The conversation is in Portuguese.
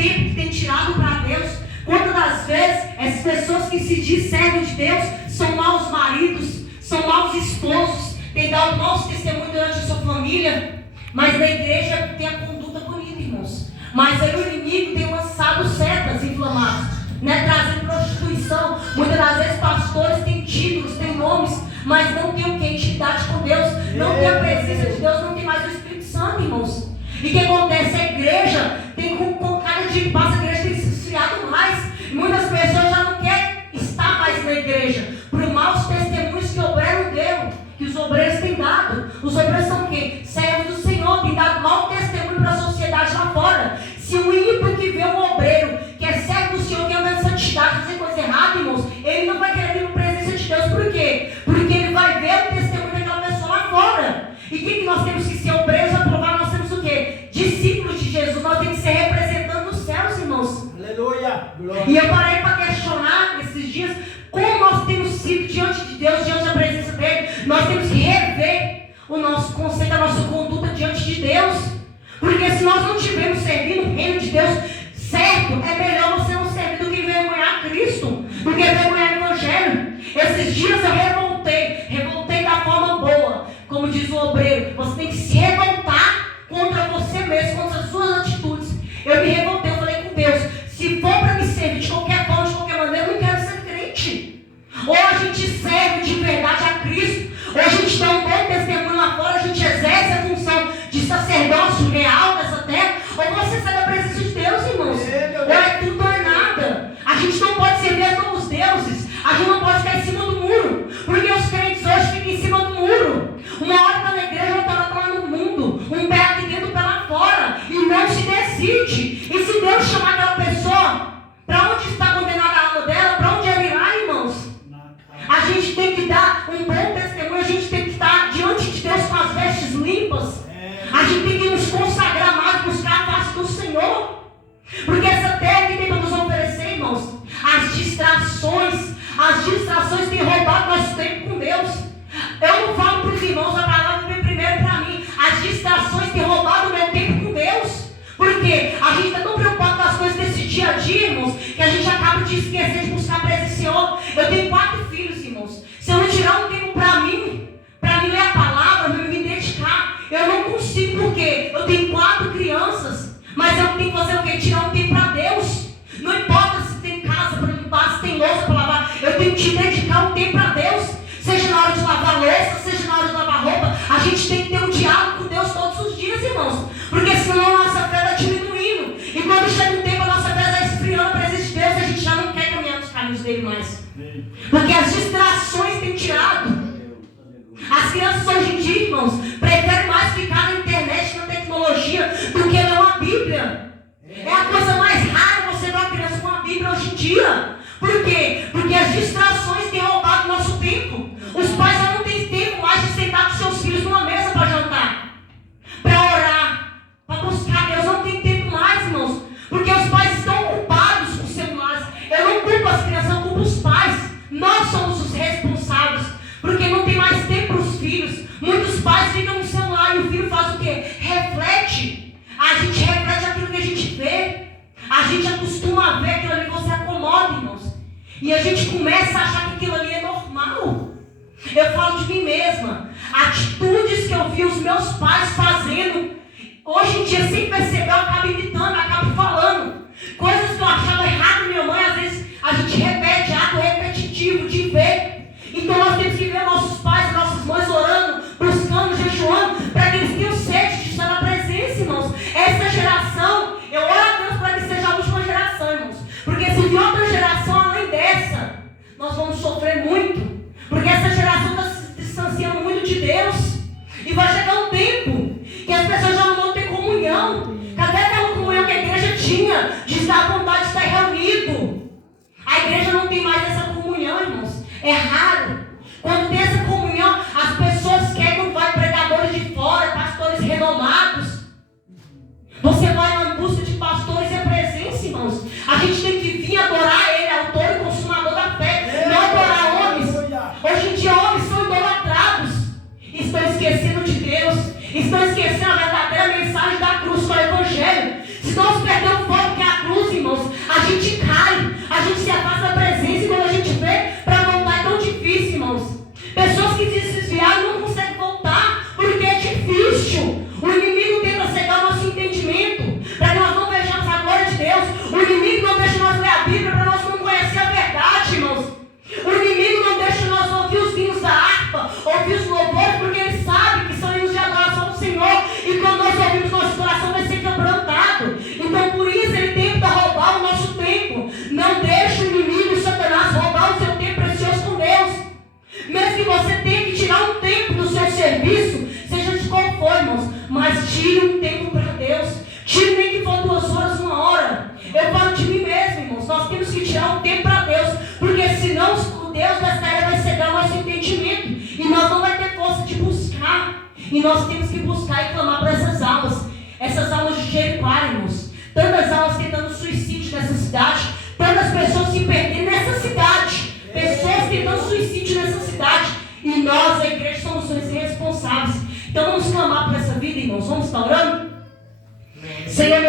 tempo que tem tirado para Deus. Quantas das vezes essas pessoas que se dizem servos de Deus são maus maridos, são maus esposos, têm dado maus testemunhos durante a sua família, mas na igreja tem a conduta bonita, irmãos. Mas aí o inimigo tem lançado setas inflamadas, né, trazendo prostituição. Muitas das vezes pastores têm títulos, têm nomes, mas não tem o que? Intimidade com Deus, não tem a presença de Deus, não tem mais o Espírito Santo, irmãos. E o que acontece? A igreja tem, com cada dia que passa, a igreja tem se esfriado mais. Muitas pessoas já não querem estar mais na igreja, por maus testemunhos que o obreiro deu, que os obreiros têm dado. Os obreiros são o quê? Servos do Senhor, têm dado mau testemunho para a sociedade lá fora. Se o ímpio que vê um obreiro, que é servo do Senhor, que anda em santidade, fazer coisa errada, irmãos, ele não vai querer vir na presença de Deus. Por quê? Porque ele vai ver o testemunho daquela pessoa lá fora. E o que nós temos que ser? Obreiros a provar, nós temos o quê? Discípulos de Jesus, nós temos que ser representando os céus, irmãos. Aleluia! E eu parei para questionar nesses dias como nós temos sido diante de Deus, diante da presença dele. Nós temos que rever o nosso conceito, a nossa conduta diante de Deus. Porque se nós não estivermos servindo o reino de Deus certo, é melhor você não servir do que envergonhar Cristo, do que envergonhar o Evangelho. Esses dias eu revoltei da forma boa, como diz o obreiro. Você tem que se revoltar contra você mesmo, contra as suas atitudes. Eu me revoltei, eu falei com Deus, se for para me servir de qualquer forma, de qualquer maneira, eu não quero ser crente. Ou a gente serve de verdade a Cristo, ou a gente dá um bom testemunho lá fora, a gente exerce a função de sacerdócio real nessa terra, ou você sai da presença de Deus, irmãos. Ou é tudo ou é nada. A gente não pode servir a novos deuses, a gente não pode ficar em cima do muro, porque os crentes hoje ficam em cima do muro. Uma hora está na igreja, outra hora está lá no mundo, um pé aqui dentro, um pé lá fora, e não se decide. E se Deus chamar aquela pessoa, para onde está condenada a alma dela, para onde ela irá, irmãos? A gente tem que dar um bom testemunho, a gente tem que estar diante de Deus com as vestes limpas. A gente tem que nos consagrar mais, buscar a face do Senhor. Porque essa terra que tem para nos oferecer, irmãos, as distrações têm roubado nosso tempo com Deus. Eu não falo para os irmãos, a palavra vem primeiro para mim. As distrações têm roubado o meu tempo com Deus. Porque a gente está tão preocupado com as coisas desse dia a dia, irmãos, que a gente acaba de esquecer de buscar a presença do Senhor. Eu tenho 4 filhos, irmãos. Se eu não tirar um tempo para mim ler a palavra, para me dedicar, eu não consigo, porque eu tenho 4 crianças, mas eu tenho que fazer o quê? Tirar um tempo para Deus. Não importa se tem casa para limpar, se tem louça para lavar, eu tenho que te dedicar um tempo para Deus. Seja na hora de lavar louça, seja na hora de lavar roupa, a gente tem que ter um diálogo com Deus todos os dias, irmãos. Porque senão a nossa fé está diminuindo. E quando chega um tempo, a nossa fé está esfriando a presença de Deus, a gente já não quer caminhar nos caminhos dele mais. Porque as distrações têm tirado. As crianças hoje em dia, irmãos, preferem mais ficar na internet, na tecnologia, do que ler uma Bíblia. É a coisa mais rara você ver uma criança com uma Bíblia hoje em dia. Por quê? Porque as distrações têm roubado o nosso tempo. Os pais já não têm tempo mais de sentar com seus filhos numa mesa para jantar, para orar, para buscar Deus. Não tem tempo mais, irmãos, porque os pais estão ocupados com celulares. Eu não culpo as crianças, eu culpo os pais. Nós somos os responsáveis, porque não tem mais tempo para os filhos. Muitos pais ficam no celular e o filho faz o quê? Reflete. A gente reflete aquilo que a gente vê. A gente acostuma a ver aquilo ali, você acomoda, irmãos. E a gente começa a achar que aquilo ali é normal. Eu falo de mim mesma. Atitudes que eu vi os meus pais fazendo, hoje em dia, sem perceber, eu acabo imitando, acabo falando. Coisas que eu achava errado, minha mãe, às vezes a gente repete, ato repetitivo de ver. Então nós temos que ver nossos pais e nossas mães orando, buscando, jejuando, para que eles tenham sede de estar na presença, irmãos. Essa geração, eu oro a Deus para que seja a última geração, irmãos. Porque se vier outra geração além dessa, nós vamos sofrer muito. Porque essa geração está se distanciando muito de Deus. E vai chegar um tempo que as pessoas já não vão ter comunhão. Cadê aquela comunhão que a E nós temos que buscar e clamar por essas almas de Jericó, irmãos. Tantas almas tentando suicídio nessa cidade, tantas pessoas se perdendo nessa cidade, pessoas tentando suicídio nessa cidade, e nós, a igreja, somos os responsáveis. Então vamos clamar por essa vida, irmãos. Vamos estar orando? Senhor,